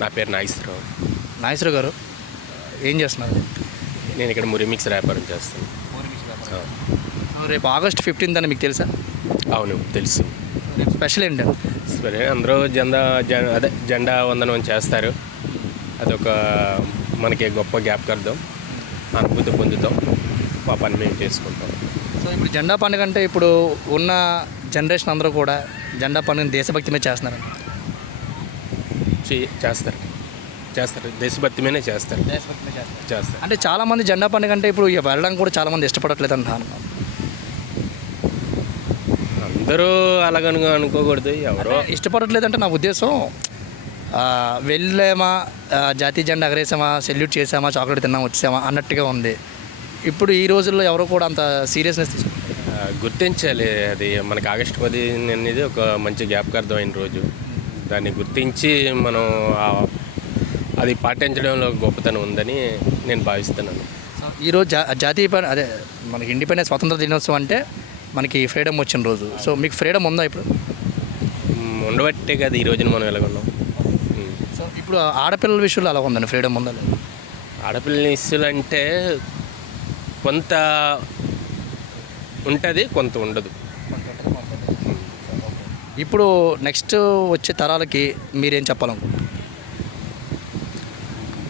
నా పేరు నాగేశ్వరరావు. నాగేశ్వర గారు ఏం చేస్తున్నారు? నేను ఇక్కడ మురి మిక్స్ వ్యాపారం చేస్తాను. రేపు August 15th అని మీకు తెలుసా? అవును, తెలుసు. రేపు స్పెషల్ ఏంటండి? సరే, అందరూ జెండా వందనం చేస్తారు. అదొక మనకి గొప్ప జ్ఞాపకార్థం, అనుభూతి పొందుతాం, మా పని మేము చేసుకుంటాం. సో ఇప్పుడు జెండా పండుగ అంటే ఇప్పుడు ఉన్న జనరేషన్ అందరూ కూడా జెండా పండుగ దేశభక్తి మీద చేస్తున్నారు. చేస్తారు దేశభక్తి మీదే చేస్తారు. అంటే చాలామంది జెండా పండుగ అంటే ఇప్పుడు వెళ్ళడానికి కూడా చాలామంది ఇష్టపడట్లేదు అంటున్నారు. అందరూ అలాగను అనుకోకూడదు. ఎవరో ఇష్టపడట్లేదు అంటే నా ఉద్దేశం వెళ్ళామా, జాతీయ జెండా ఎగరేసామా, సెల్యూట్ చేసామా, చాక్లెట్ తిన్నామా, వచ్చామా అన్నట్టుగా ఉంది. ఇప్పుడు ఈ రోజుల్లో ఎవరో కూడా అంత సీరియస్నెస్ గుర్తించాలి. అది మనకి August 15 అనేది ఒక మంచి జ్ఞాపకార్థమైన రోజు. దాన్ని గుర్తించి మనం అది పాటించడంలో గొప్పతనం ఉందని నేను భావిస్తున్నాను. ఈరోజు జాతీయ అదే మనకి ఇండిపెండెన్స్ స్వతంత్ర దినోత్సవం అంటే మనకి ఫ్రీడమ్ వచ్చిన రోజు. సో మీకు ఫ్రీడమ్ ఉందా ఇప్పుడు? ఉండబట్టే కదా ఈ రోజున మనం ఎలాగున్నాం. సో ఇప్పుడు ఆడపిల్లల విషయంలో అలా ఉందండి, ఫ్రీడమ్ ఉందా? ఆడపిల్లల ఇష్యూలు అంటే కొంత ఉంటుంది, కొంత ఉండదు. ఇప్పుడు నెక్స్ట్ వచ్చే తరాలకి మీరేం చెప్పాలనుకుంటున్నారు?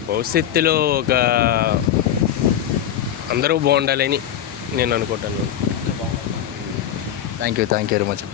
భవిష్యత్తులో అందరూ బాగుండాలని నేను అనుకుంటాను. Thank you very much.